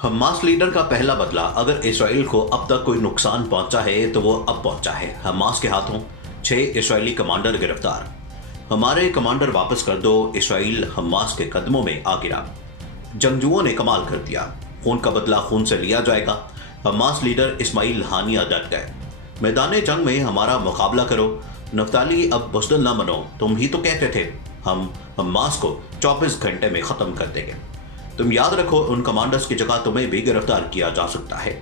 Hamas leader का पहला बदला। अगर इसराइल को अब तक कोई नुकसान पहुंचा है तो वो अब पहुंचा है। हमास के हाथों 6 इसराइली कमांडर गिरफ्तार। हमारे कमांडर वापस कर दो, इसराइल हमास के कदमों में आ गिरा। जंगजुओं ने कमाल कर दिया, खून का बदला खून से लिया जाएगा। हमास लीडर इस्माइल हानिया डट गए। मैदान जंग में हमारा मुकाबला करो। नफ्ताली अब बुज़दिल ना बनो, तुम ही तो कहते थे हम हमास को 24 घंटे में खत्म कर देंगे। तुम याद रखो, उन कमांडर्स की जगह तुम्हें भी गिरफ्तार किया जा सकता है।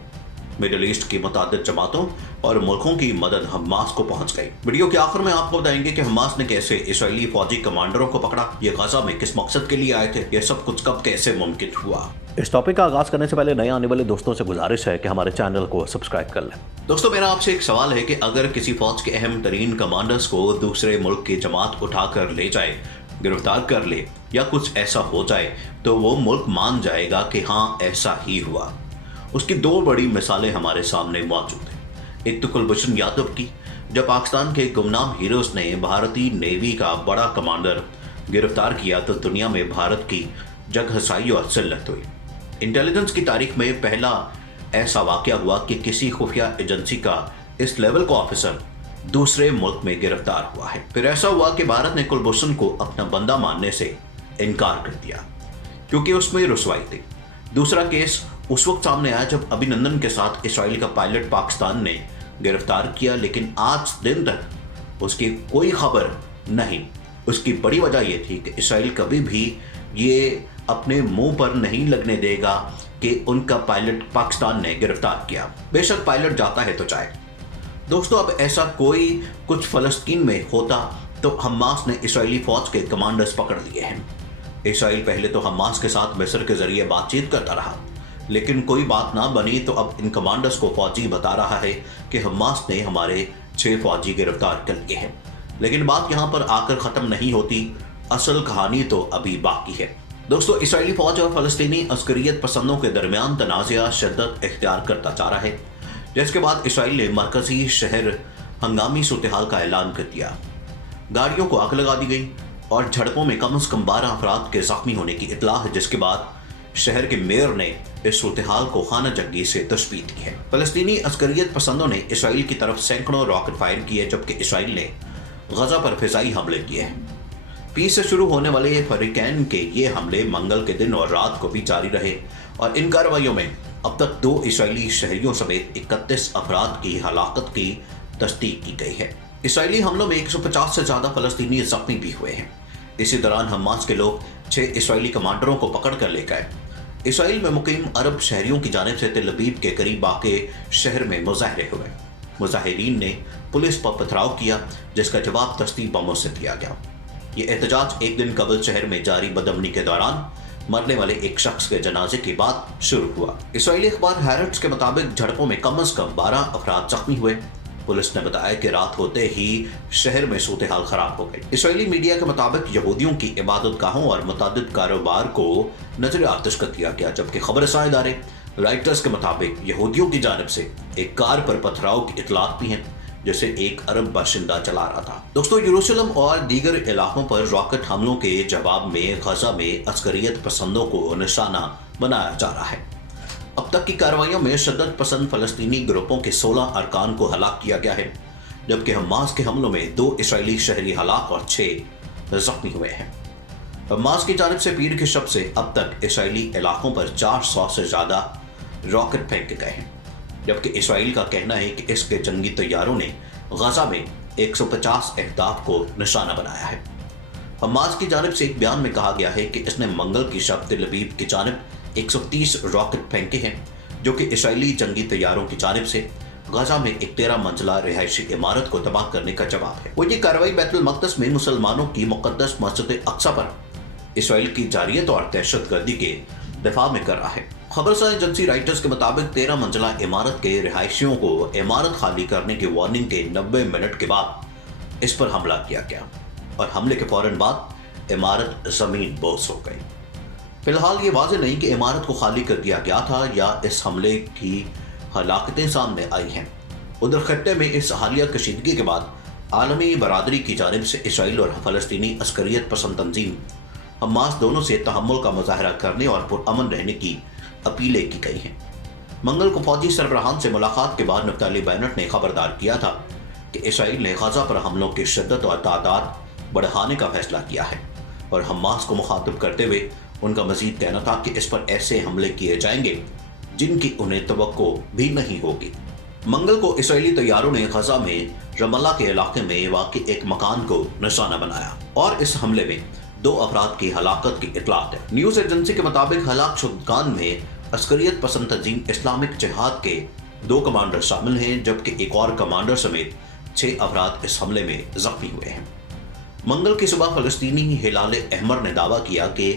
मिडिल ईस्ट की मुतादिद जमातों और मुल्कों की मदद हमास को पहुंच गई। वीडियो के आखिर में आपको बताएंगे कि हमास ने कैसे इसराइली फौजी कमांडरों को पकड़ा, ये गाजा में किस मकसद के लिए आए थे, ये सब कुछ कब कैसे मुमकिन हुआ। इस टॉपिक का आगाज करने से पहले नए आने वाले दोस्तों से गुजारिश है कि हमारे चैनल को सब्सक्राइब कर लें। दोस्तों, मेरा आपसे एक सवाल है कि अगर किसी फौज के अहम तरीन कमांडर्स को दूसरे मुल्क की जमात उठाकर ले जाए, गिरफ्तार कर ले या कुछ ऐसा हो जाए तो वो मुल्क मान जाएगा कि हाँ ऐसा ही हुआ। उसकी 2 बड़ी मिसालें हमारे सामने मौजूद हैं। एक तो कुलभूषण यादव की, जब पाकिस्तान के गुमनाम हीरोज ने भारतीय नेवी का बड़ा कमांडर गिरफ्तार किया तो दुनिया में भारत की जगहसाई और जिल्लत हुई। इंटेलिजेंस की तारीख में पहला ऐसा वाकया हुआ कि किसी खुफिया एजेंसी का इस लेवल का ऑफिसर दूसरे मुल्क में गिरफ्तार हुआ है। फिर ऐसा हुआ कि भारत ने कुलभूषण को अपना बंदा मानने से इनकार कर दिया क्योंकि उसमें रुसवाई थी। दूसरा केस उस वक्त सामने आया जब अभिनंदन के साथ इसराइल का पायलट पाकिस्तान ने गिरफ्तार किया, लेकिन आज दिन तक उसकी कोई खबर नहीं। उसकी बड़ी वजह यह थी कि इसराइल कभी भी ये अपने मुंह पर नहीं लगने देगा कि उनका पायलट पाकिस्तान ने गिरफ्तार किया। बेशक पायलट जाता है तो जाए। दोस्तों, अब ऐसा कोई कुछ फलस्तीन में होता तो हमास ने इसराइली फौज के कमांडर्स पकड़ लिए हैं। इसराइल पहले तो हमास के साथ मिस्र के जरिए बातचीत करता रहा, लेकिन कोई बात ना बनी तो अब इन कमांडर्स को फौजी बता रहा है कि हमास ने हमारे 6 फौजी गिरफ्तार कर लिए हैं। लेकिन बात यहाँ पर आकर ख़त्म नहीं होती, असल कहानी तो अभी बाकी है। दोस्तों, इसराइली फौज और फलस्तीनी अस्करियत पसंदों के दरमियान तनाज़ा शिद्दत इख्तियार करता जा रहा है, जिसके बाद इसराइल ने मरकजी शहर हंगामी सूरत-ए-हाल का ऐलान कर दिया। गाड़ियों को आग लगा दी गई और झड़पों में कम से कम 12 अफराद के जख्मी होने की इतला है, जिसके बाद शहर के मेयर ने इस सूरत-ए-हाल को खाना जंगी से तशबीह दी है। फलस्तीनी अस्करियत पसंदों ने इसराइल की तरफ सैकड़ों रॉकेट फायर किए, जबकि इसराइल ने गजा पर फिजाई हमले किए हैं। 20 से शुरू होने वाले हरिकेन के ये हमले मंगल के दिन और रात को भी जारी रहे और इन कार्रवाइयों में अब तक 2 इसराइली शहरियों समेत 31 अफराद की हलाकत की तस्दीक की गई है। इसराइली हमलों में 150 से ज्यादा फलस्तीनी जख्मी भी हुए हैं। इसी दौरान हमास के लोग 6 इसराइली कमांडरों को पकड़ कर ले गए। इसराइल में मुकीम अरब शहरियों की जानिब से तेल अवीव के करीब वाक़े शहर में मुजाहरे हुए। मुजाहिरीन ने पुलिस पर पथराव किया, जिसका जवाब दस्ती बमों से दिया गया। ये एहतजाज एक दिन कबल शहर में जारी बदअमनी के दौरान मरने वाले एक शख्स के जनाजे के बाद शुरू हुआ। इसराइली अखबार हैरेट्स के मुताबिक झड़पों में कम से कम 12 अफराद जख्मी हुए। पुलिस ने बताया कि रात होते ही शहर में सूरत-ए-हाल खराब हो गई। इसराइली मीडिया के मुताबिक यहूदियों की इबादत गाहों और मुतादिद कारोबार को नजर आतिश कर दिया गया, जबकि खबरसां इदारे राइटर्स के मुताबिक यहूदियों की जानिब से एक कार पर पथराव की इतलात भी हैं, जिसे एक अरब बाशिंदा चला रहा था। दोस्तों, यरूशलेम और दीगर इलाकों पर रॉकेट हमलों के जवाब में गजा में अस्करियत पसंदों को निशाना बनाया जा रहा है। अब तक की कार्रवाइयों में शिद्दत पसंद फलस्तीनी ग्रुपों के 16 अरकान को हलाक किया गया है, जबकि हमास के हमलों में 2 इसराइली शहरी हलाक और 6 जख्मी हुए हैं। हमास की जानिब से पीर के शब से अब तक इसराइली इलाकों पर 400 से ज्यादा रॉकेट फेंके गए हैं, जबकि इसराइल का कहना है कि इसके जंगी तैयारों ने गजा में 150 अहदाफ को निशाना बनाया है। हमास की जानिब से एक बयान में कहा गया है कि इसने मंगल की शब तेल अवीव की जानिब 130 रॉकेट फेंके हैं, जो कि इसराइली जंगी तैयारों की जानिब से गजा में एक 13 मंजिला रिहायशी इमारत को तबाह करने का जवाब है। वो ये कार्रवाई बैतुल मक़दस में मुसलमानों की मुक़द्दस मस्जिद अक्सा पर इसराइल की जारियत और दहशतगर्दी के दिफा में कर रहा है। खबरसां एजेंसी राइटर्स के मुताबिक 13 मंजिला इमारत के रिहायशियों को इमारत खाली करने की वार्निंग के 90 मिनट के बाद इस पर हमला किया गया और हमले के फौरन बाद इमारत जमीन बोस हो गई। फिलहाल ये वाज़ेह नहीं कि इमारत को खाली कर दिया गया था या इस हमले की हलाकतें सामने आई हैं। उधर खत्ते में इस हालिया कशीदगी के बाद आलमी बरादरी की जानिब से इसराइल और फलस्तीनी अस्करियत पसंद तंजीम हमास दोनों से तहम्मुल का मुजाहरा करने और पुरअमन रहने की अपीलें की गई हैं। मंगल को फौजी सरबराहान से मुलाकात के बाद नफ्ताली बेनेट ने खबरदार किया था कि इसराइल ने गजा पर हमलों की शिद्दत और तादाद बढ़ाने का फैसला किया है और हमास को मुखातिब करते हुए उनका मजीद कहना था कि इस पर ऐसे हमले किए जाएंगे जिनकी उन्हें तवक्को भी नहीं होगी। मंगल को इसराइली तैयारों ने गजा में रमल्ला के इलाके में वाक़ एक मकान को निशाना बनाया और इस हमले में 2 अफराद की हलाकत की इतलात है। न्यूज एजेंसी के मुताबिक हलाक शुदगान में अस्करियत पसंद तंजीम इस्लामिक जिहाद के 2 कमांडर शामिल हैं, जबकि एक और कमांडर समेत 6 अफराद इस हमले में जख्मी हुए हैं। मंगल की सुबह फलस्तीनी हिलाल अहमर ने दावा किया कि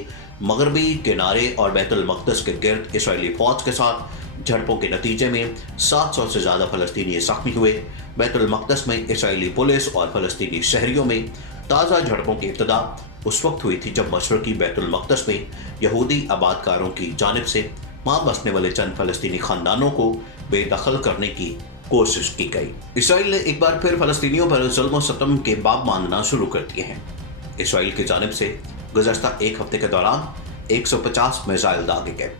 मगरबी किनारे और बैतुल मक़दस के गिर्द इसराइली फौज के साथ झड़पों के नतीजे में 700 से ज़्यादा फलस्तीनी जख्मी हुए। बैतुल मक़दस में इसराइली पुलिस और फलस्तीनी शहरियों में ताज़ा झड़पों की इब्तिदा उस वक्त हुई थी जब मशरक़ी बैतुल मक़दस में यहूदी आबादकारों की जानिब से वहाँ बसने वाले चंद फलस्तीनी खानदानों को बेदखल करने की कोशिश की गई। इसराइल ने एक बार फिर फलस्तीनियों पर जुल्म और सितम के बाब बांधना शुरू कर दिए हैं। इसराइल की जानिब से गुज़श्ता एक हफ्ते के दौरान 150 मिसाइल दागे गए।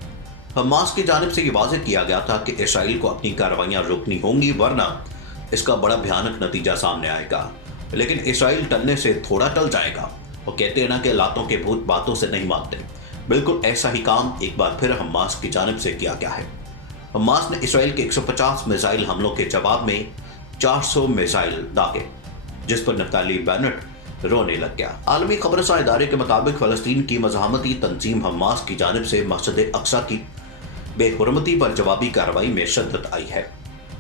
हमास की जानिब से ये वाज़ेह किया गया था कि इसराइल को अपनी कार्रवाइयाँ रोकनी होंगी, वरना इसका बड़ा भयानक नतीजा सामने आएगा। लेकिन इसराइल टलने से थोड़ा टल जाएगा। वो कहते हैं ना कि लातों के भूत बातों से नहीं मानते। बिल्कुल ऐसा ही काम एक बार फिर हमास की जानिब से किया गया है। हमास ने इसराइल के 150 मिसाइल हमलों के जवाब में 400 मिसाइल दागे, जिस पर नफ्ताली बेनेट रोने लग गया। आलमी खबरसां इदारे के मुताबिक फ़लस्तीन की मज़ाहमती तंजीम हमास की जानिब से मस्जिद अक्सा की बेहुरमती पर जवाबी कार्रवाई में शिद्दत आई है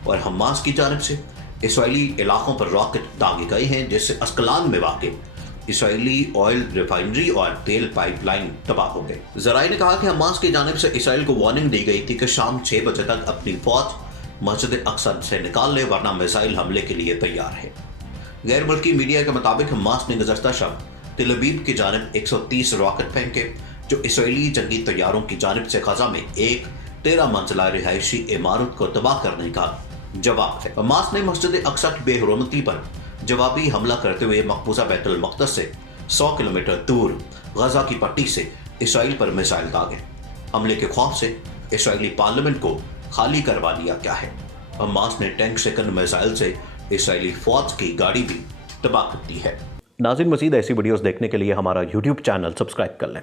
और हमास की जानिब से इसराइली इलाकों पर रॉकेट दागे गए हैं, जिससे अस्कलान में वाक़ इसराइली ऑयल रिफाइनरी और तेल पाइपलाइन तबाह हो गए। ज़राए ने कहा कि हमास की जानिब से इसराइल को वार्निंग दी गई थी कि शाम 6 बजे तक अपनी फौज मस्जिद अक्सा से निकाल ले, वरना मिसाइल हमले के लिए तैयार है। गैर मुल्की मीडिया के मुताबिक हमास ने गुज़श्ता शब तेल अवीव की जानिब 130 रॉकेट फेंके, जो इसराइली जंगी तैयारों की जानिब से गजा में एक 13 मंजिला रिहायशी इमारत को तबाह करने का जवाब है। हमास ने मस्जिद अक्सा की बेहुरमती पर जवाबी हमला करते हुए मकबूजा बैतुल मक़दस से 100 किलोमीटर दूर गजा की पट्टी से इसराइल पर मिसाइल दागे। हमले के खौफ से इसराइली पार्लियामेंट को खाली करवा दिया गया है। हमास ने टैंक सेकंड मिसाइल से इसराइली फौज की गाड़ी भी तबाह कर दी है। नाज़रीन, मज़ीद ऐसी वीडियोस देखने के लिए हमारा YouTube चैनल सब्सक्राइब कर लें।